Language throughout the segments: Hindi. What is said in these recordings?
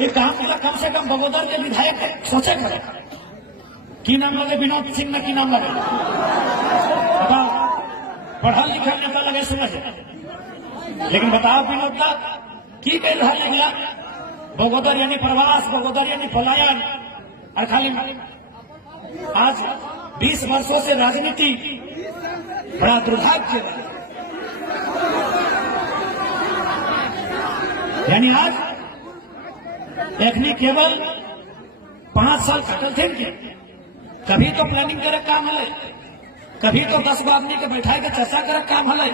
ये काम पूरा कम से कम बगोदर के विधायक सोचे करे की नाम लगे, विनोद सिंह में की नाम लगे, पढ़ा लिखा नेता लगे समझ। लेकिन बताओ विनोद का की कह रहा निकला, बगोदर यानी प्रवास, बगोदर यानी पलायन। और खाली आज 20 वर्षों से राजनीति बड़ा दुर्भाग्य है। यानी आज एखनी केवल 5 साल कटल थे के कभी तो प्लानिंग करे काम है, कभी तो 10 आदमी के बैठाए के चर्चा करे काम है,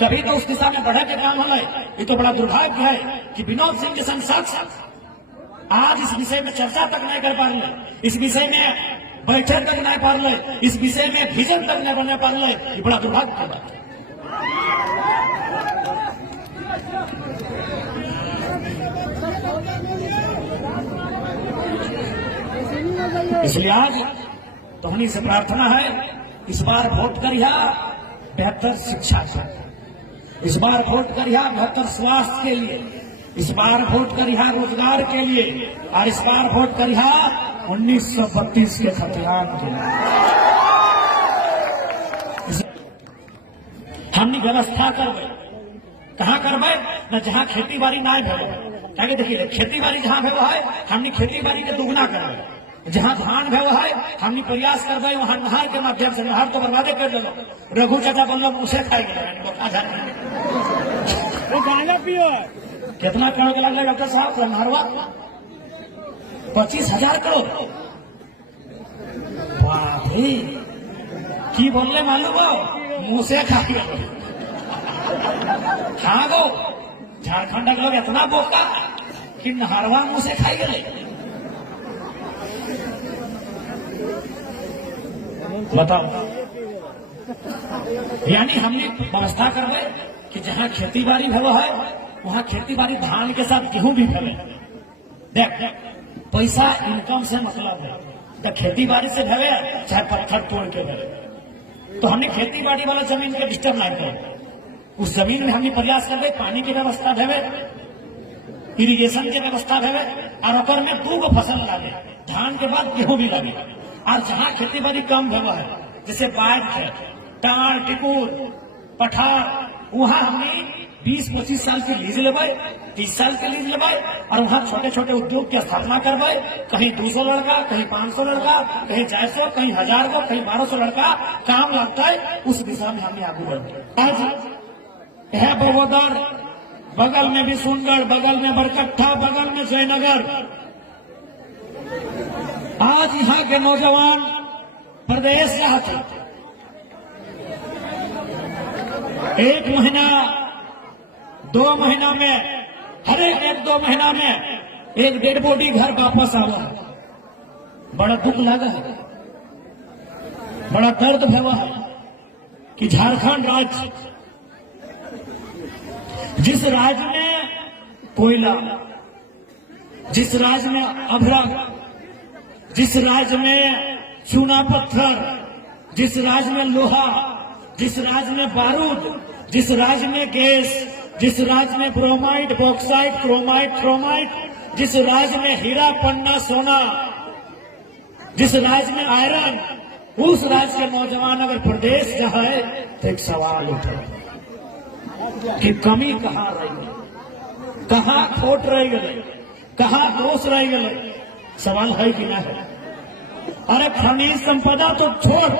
कभी तो उस दिशा में बढ़े के काम है। ये तो बड़ा दुर्भाग्य है कि विनोद सिंह के सांसद आज इस विषय में चर्चा तक नहीं कर पा रहे, इस विषय में बैठक तक नहीं पा रहे, इस विषय में विजन तक नहीं बने पा रहे। ये बड़ा दुर्भाग्य की बात है। इसलिए आज तो उन्हीं से प्रार्थना है, इस बार वोट करिया बेहतर शिक्षा के, इस बार वोट करिया बेहतर स्वास्थ्य के लिए, इस बार वोट करिया रोजगार के लिए, और इस बार वोट करिया 1932 के खतियान के लिए। हमने व्यवस्था करवे, कहाँ करवे न जहाँ खेती बाड़ी ना भे, देखिए खेती बाड़ी जहाँ भे है हमने खेती बाड़ी के दुगना करवे, जहाँ धान भे है हमने प्रयास करवे वहाँ नहर के माध्यम से, नहर तो बर्बादे कर दो, रघु चाचा बोलो उसे खाएंगे पियो। कितना करोड़ लग डॉक्टर साहब नहरवा 25,000 करोड़। वाह की बोलने मालूम हो, मुंह से खा गो। झारखंड के लोग इतना बोका कि नहरवा मुंह से खाई गए। बताओ, यानी हमने व्यवस्था करवे कि जहाँ खेती बाड़ी भलो है वहाँ खेती बाड़ी धान के साथ गेहूं भी भले। देख पैसा इनकम से मतलब है, तो खेती बाड़ी से भले चाहे पत्थर तोड़ के भले, तो हमने खेती बाड़ी वाला जमीन के डिस्टर्ब नहीं करे। उस जमीन में हमने प्रयास कर दे पानी की व्यवस्था भवे, इरिगेशन की व्यवस्था भवे, और अपर में 2 फसल लागे, धान के बाद गेहूं भी लगे। और जहाँ खेती बाड़ी कम भवा है जैसे बाढ़ है, टाड़ टिकुर पठार, वहाँ हमने 20-25 साल की लीज लेवे, 30 साल की लीज लेवे, और वहाँ छोटे छोटे उद्योग की स्थापना करवे। कहीं 200 लड़का, कहीं 500 लड़का, कहीं 400, कहीं 1000 को, कहीं 1200 लड़का काम लगता है। उस दिशा में हमने आगे बढ़े। आज यह बगोदर, बगल में भी सुंदर, बगल में बरकट्ठा, बगल में जयनगर। आज यहाँ के नौजवान प्रदेश चाहते 1 महीना 2 महीना में, हर एक 1-2 महीना में एक डेड बॉडी घर वापस आवा। बड़ा दुख लगा है, बड़ा दर्द भरा है कि झारखंड राज्य, जिस राज्य में कोयला, जिस राज्य में अभ्रक, जिस राज्य में चूना पत्थर, जिस राज्य में लोहा, जिस राज्य में बारूद, जिस राज्य में गैस, जिस राज्य में ब्रोमाइड, बॉक्साइट, क्रोमाइट, थ्रोमाइट, जिस राज्य में हीरा पन्ना सोना, जिस राज्य में आयरन, उस राज्य के नौजवान अगर प्रदेश जाए तो एक सवाल उठे कि कमी कहाँ रही, कहाँ खोट रह गए, कहाँ दोष रह गए। सवाल है कि ना है? अरे खनिज संपदा तो छोड़,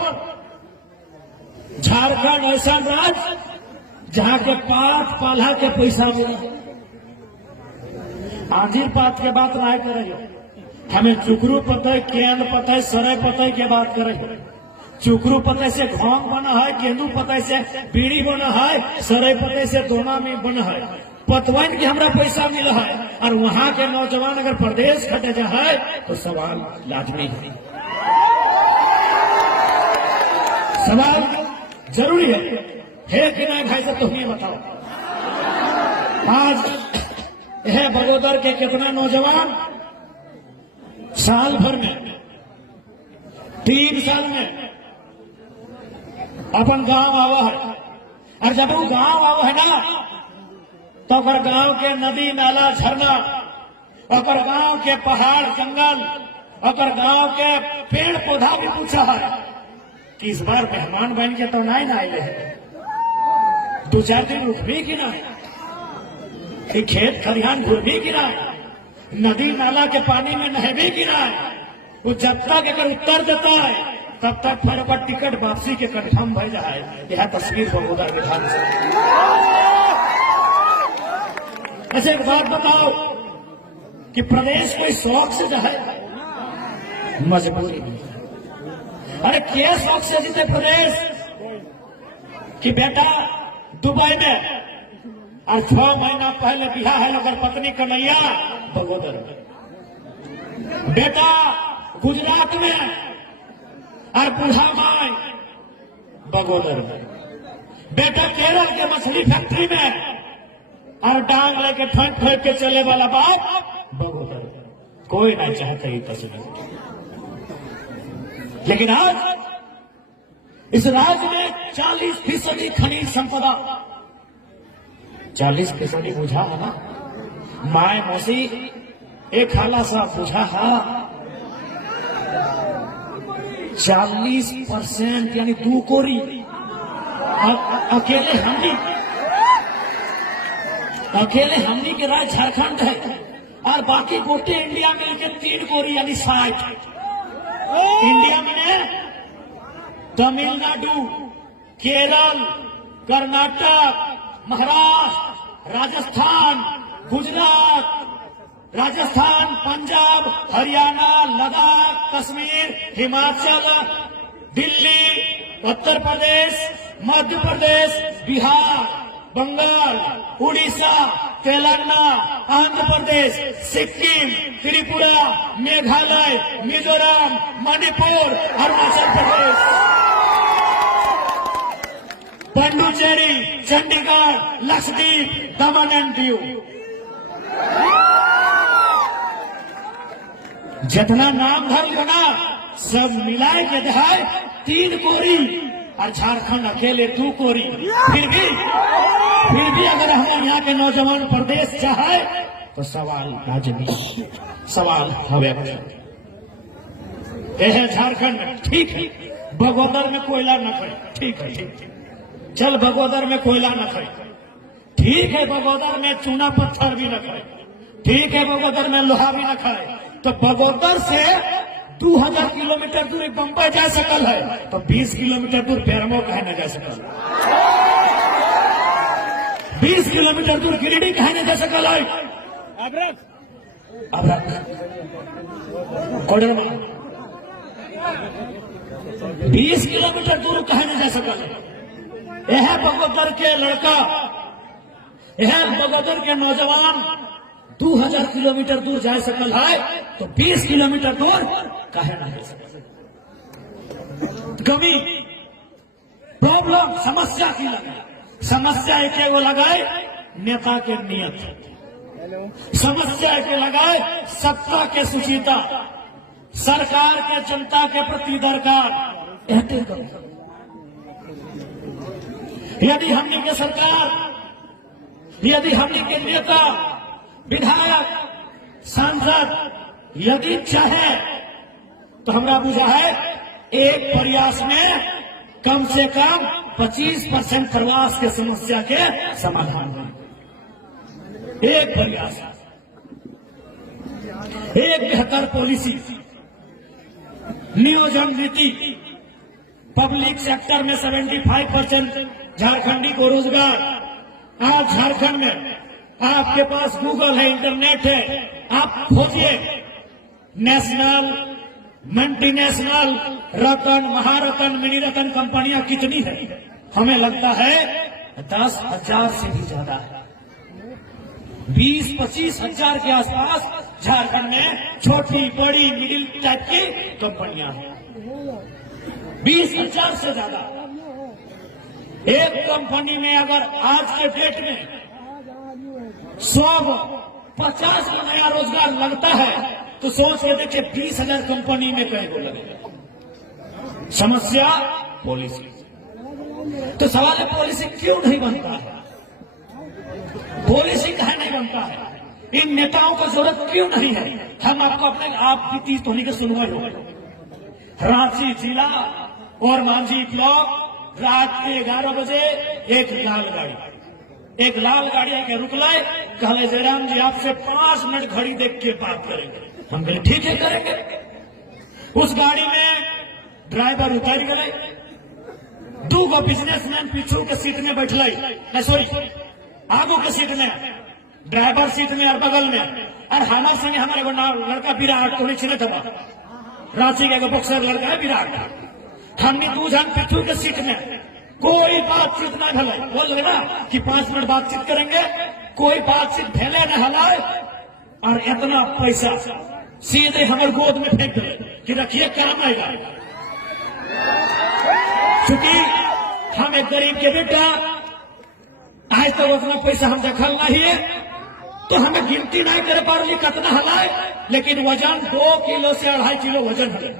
झारखंड ऐसा राज्य जहाँ के पात पाला के पैसा मिला। आंधी पात के बात ना करे, हमें चुकरू पतय, केंद्र पतय, सरे पतय के बात करे। चुकरू पतय से घोंग बना है, केंदू पतय से बीड़ी बना है, सरे पतय से दोना में बना है। पतवन की हमरा पैसा मिला है, और वहाँ के नौजवान अगर प्रदेश खटे जाए तो सवाल लाजमी है, सवाल जरूरी है कि नहीं भाई साहब? तुम ये बताओ, आज यह बगोदर के कितना नौजवान साल भर में 3 साल में अपन गांव आवा है, और जब वो गांव आवा है ना तो अगर गांव के नदी नाला झरना अगर गांव के पहाड़ जंगल, अगर गांव के पेड़ पौधा भी पूछा है कि इस बार मेहमान बन के तो नहीं आए है, 2-4 दिन रुकभी कि नहीं, खेत खलिहान घूमभी कि नहीं, नदी नाला के पानी में नहबी कि नहीं, वो जब तक अगर उत्तर देता है तब तक फटाफट टिकट वापसी के कंफर्म भर जाए। यह तस्वीर बगोदर विधानसभा। ऐसे एक बात बताओ कि प्रदेश कोई शौक से जो है, मजबूरी नहीं। अरे क्या शौक से जीते प्रदेश कि बेटा दुबई में और 6 महीना पहले बिहा है अगर पत्नी कन्हैया बगोदर में, बेटा गुजरात में और बूढ़ा माई बगोदर में, बेटा केरल के मछली फैक्ट्री में और डांग लेके ठंड फेंक के चले वाला बाप बगोदर में। कोई नहीं चाहता ये तस्वीर। लेकिन आज इस राज्य में 40% खनिज संपदा, 40% बुझा है ना, माए मौसी एक हाला सा बुझा है, 40% यानी 2 कोरी अकेले हमनी के राज्य झारखंड है और बाकी गोटे इंडिया मिलकर 3 कोरी यानी 60। इंडिया में तमिलनाडु, केरल, कर्नाटक, महाराष्ट्र, राजस्थान, गुजरात, राजस्थान, पंजाब, हरियाणा, लद्दाख, कश्मीर, हिमाचल, दिल्ली, उत्तर प्रदेश, मध्य प्रदेश, बिहार, बंगाल, उड़ीसा, तेलंगाना, आंध्र प्रदेश, सिक्किम, त्रिपुरा, मेघालय, मिजोरम, मणिपुर, अरुणाचल प्रदेश, पुडुचेरी, चंडीगढ़, लक्षद्वीप, दमन एंड दीव, जितना नाम धर लेना सब मिलाए के दहाय 3 कोरी और झारखंड अकेले 2 कोरी। फिर भी अगर हमारे यहाँ के नौजवान प्रदेश चाहे तो सवाल राजनीति, सवाल हवे है झारखंड में। ठीक है बगोदर में कोयला न करे, ठीक है, चल बगोदर में कोयला न करे, ठीक है बगोदर में चूना पत्थर भी न करे, ठीक है बगोदर में लोहा भी न करे, तो बगोदर से 2000 किलोमीटर दूर बम्बई जा सकल है, तो 20 किलोमीटर दूर बेरमो कहे न जा सकल, 20 किलोमीटर दूर गिरिडीह कहे न जा सकल है, अबरख कोडरमा 20 किलोमीटर दूर कहे न जा सकल है। यह बगोदर के लड़का, यह बगोदर के नौजवान 2000 किलोमीटर दूर जा सकल है, तो 20 किलोमीटर दूर कहे ना जा सकल। कभी प्रॉब्लम समस्या की लगे, समस्या एक वो लगाए नेता के नियत, समस्या के लगाए सत्ता के सुचिता, सरकार के जनता के प्रति दरकार। यदि हमने के सरकार, यदि हमने के नेता, विधायक, सांसद यदि चाहे तो हमरा बुझा है एक प्रयास में कम से कम 25% प्रवास के समस्या के समाधान हो। एक प्रयास, एक बेहतर पॉलिसी, नियोजन नीति, पब्लिक सेक्टर में 75% झारखंडी को रोजगार। आज झारखंड में आपके पास गूगल है, इंटरनेट है, आप खोजिए नेशनल, मल्टीनेशनल, रतन, महारतन, मिनी रतन कंपनियां कितनी है? हमें लगता है 10,000 से भी ज्यादा है। 20-25 हजार के आसपास झारखंड में छोटी बड़ी मिडिल टाइप की कंपनियां हैं। 20,000 से ज्यादा। एक कंपनी में अगर आज के डेट में 150 का नया रोजगार लगता है तो सोच के देखिए 20,000 कंपनी में कहीं को लगेगा। समस्या पॉलिसी। तो सवाल है पॉलिसी क्यों नहीं बनता है? पॉलिसी कहीं नहीं बनता है? इन नेताओं को जरूरत क्यों नहीं है? हम आपको अपने आप बीती धोनी के सुनवाई हो। रांची जिला और मांझी ब्लॉक रात के 11 बजे एक लाल गाड़ी आके रुक लाए, कहले जयराम जी आपसे 5 मिनट घड़ी देख के बात करेंगे। हम बोले ठीक है करेंगे। उस गाड़ी में ड्राइवर उतर गए, 2 बिजनेसमैन पीछू के सीट में बैठल, सॉरी आगू के सीट में, ड्राइवर सीट में और बगल में, और हमारे संगे हमारे एगो लड़का विराट कोहली छिले था, रांची का एगो बॉक्सर लड़का है विराट। हमने 2 जन पीछू के सीट में, कोई बातचीत नहीं भले, बोल रहे ना कि 5 मिनट बातचीत करेंगे, कोई बातचीत भले न हलाए, और इतना पैसा सीधे हमारे गोद में फेंक दे कि रखिए काम आएगा। क्योंकि हम एक गरीब के बेटा, आज तक उतना पैसा हम देखल नहीं है, तो हमें गिनती नहीं करे पा रही कितना हलाए, लेकिन वजन 2 किलो से 2.5 किलो वजन है।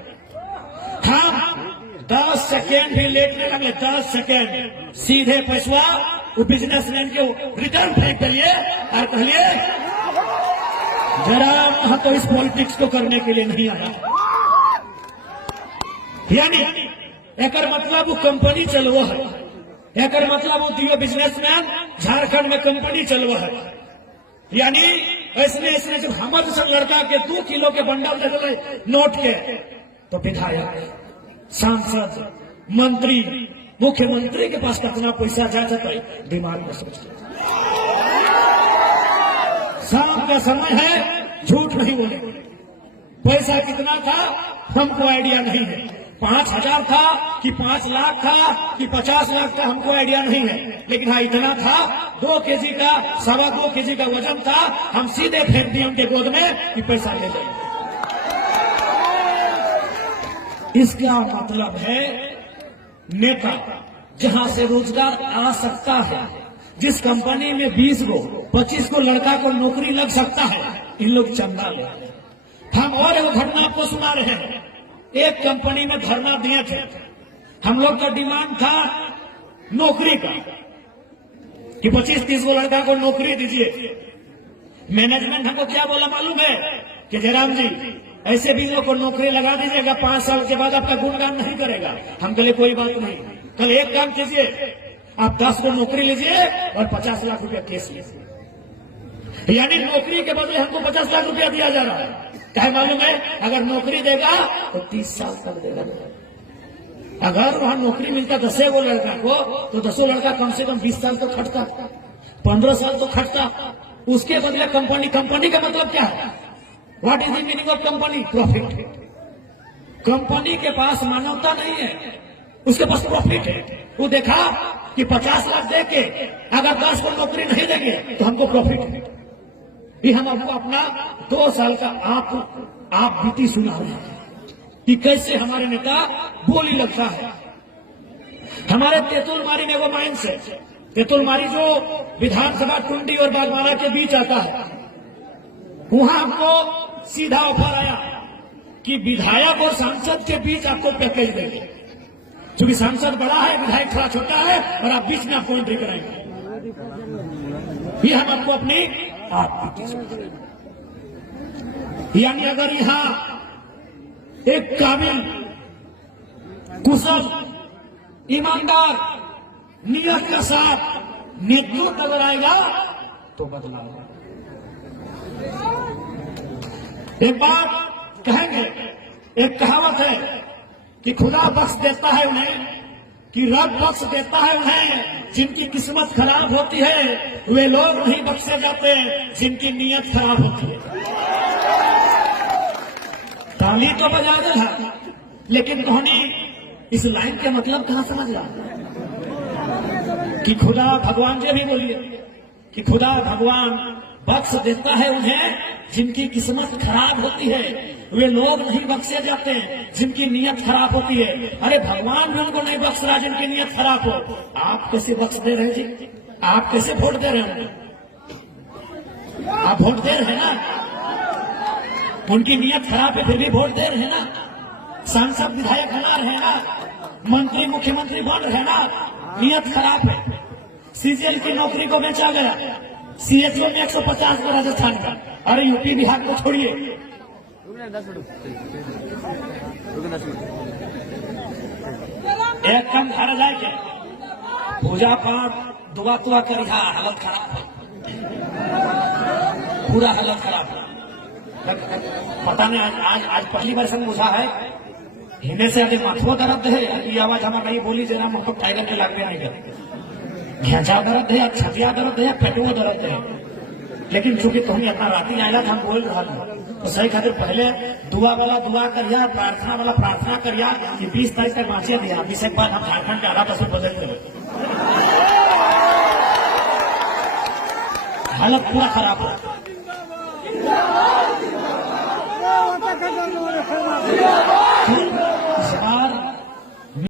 हम 10 सेकेंड भी लेट नहीं लगले, 10 सेकेंड सीधे पैसा वो बिजनेसमैन के रिटर्न फेंक दिए और कहलिए जरा हम तो इस पॉलिटिक्स को करने के लिए नहीं आया। यानी एक मतलब वो कंपनी चलवा है, एक मतलब वो दियो बिजनेसमैन झारखंड में कंपनी चलवा है। यानी ऐसने जब हमारे सब लड़का के 2 किलो के बंडल दे नोट के, तो विधायक, सांसद, मंत्री, मुख्यमंत्री के पास कितना पैसा जा सकता है, दिमाग में सोचते। शाम का समय है, झूठ नहीं बोले। पैसा कितना था हमको आइडिया नहीं है, 5,000 था कि 5 लाख था कि 50 लाख था, हमको आइडिया नहीं है, लेकिन हाँ इतना था, 2 केजी का 2.25 केजी का वजन था। हम सीधे फेंक दिए उनके गोद में कि पैसा ले जाए। इसका मतलब है नेता जहां से रोजगार आ सकता है, जिस कंपनी में 20 को 25 को लड़का को नौकरी लग सकता है, इन लोग चंदा ले। हम और एक घटना आपको सुना रहे हैं। एक कंपनी में धरना दिए थे, हम लोग का डिमांड था नौकरी का कि 25-30 को लड़का को नौकरी दीजिए। मैनेजमेंट हमको क्या बोला मालूम है कि जयराम जी ऐसे भी लोग को नौकरी लगा दीजिएगा, 5 साल के बाद आपका गुणगान नहीं करेगा। हम कहले कोई बात नहीं, कल एक काम कीजिए, आप 10 को नौकरी लीजिए और 50 लाख रुपया केस लीजिए। यानी नौकरी के बदले हमको 50 लाख रुपया दिया जा रहा है। क्या मालूम है, अगर नौकरी देगा तो 30 साल तक देगा। अगर वहां नौकरी मिलता 10 को लड़का को, तो 10 लड़का कम से कम 20 साल तो खटता, 15 साल तो खटता। उसके बदले कंपनी का मतलब क्या है? What is the meaning of company? Profit. Company के पास मानवता नहीं है, उसके पास प्रॉफिट है। वो देखा कि 50 लाख दे के अगर 10 को नौकरी नहीं देंगे तो हमको प्रॉफिट है। ये हम आपको अपना 2 साल का आप बीती सुना रहे हैं कि कैसे हमारे नेता बोली लगता है। हमारे तेतुलमारी में वो माइंस है, तेतुलमारी जो विधानसभा टुंडी और बागमारा के बीच आता है, वहां हमको सीधा ऑफर आया कि विधायक और सांसद के बीच आपको पैकेज देंगे, क्योंकि सांसद बड़ा है, विधायक थोड़ा छोटा है, और आप बीच में आपको एंट्री कराएंगे। ये हम आपको अपनी आप यानी अगर यहां एक काबिल, कुशल, ईमानदार, नियत के साथ नेतृत्व अगर आएगा तो बदलाव होगा। एक बात कहेंगे, एक कहावत है कि खुदा बख्श देता है उन्हें, कि रब बख्श देता है उन्हें जिनकी किस्मत खराब होती है, वे लोग नहीं बख्शे जाते जिनकी नीयत खराब होती है। ताली तो बजा देगा, लेकिन कहानी इस लाइन के मतलब कहां समझ रहा? कि खुदा भगवान जी भी बोलिए कि खुदा भगवान बख्श देता है उन्हें जिनकी किस्मत खराब होती है, वे लोग नहीं बख्शे जाते जिनकी नीयत खराब होती है। अरे भगवान भी उनको नहीं बख्श रहा जिनकी नीयत खराब हो। आप कैसे बख्श दे रहे जी? आप कैसे वोट दे रहे हैं? आप वोट दे रहे हैं ना, उनकी नीयत खराब है फिर भी वोट दे रहे हैं ना, सांसद विधायक बना रहे हैं ना, मंत्री मुख्यमंत्री बन रहे हैं ना, नीयत खराब है। सीजीएल की नौकरी को बेचा गया, CHO में 150 में राजस्थान का, अरे यूपी बिहार को छोड़िए। एक कम घर जाए के पूजा पाठ दुआ तुआ करी, हालत खराब, पूरा हालत खराब। पता नहीं आज पहली बार संग मुझा है हिंदे से आगे माथुआ दर्द है, ये आवाज हमारा नहीं बोली जरा मुझको टाइगर के लगने नहीं कर, घेचा दर्द है, छतिया दर्द है, पेटुआ दर्द है। लेकिन चूंकि तुम्हें इतना राती आयला हम बोल रहा तो सही खातिर पहले दुआ वाला दुआ करिया, प्रार्थना वाला प्रार्थना करिया कि 20 तारीख तक बाँचे दिया, 20 के बाद हम झारखंड के आधा तस्वीर बदल देंगे। हालत पूरा खराब है।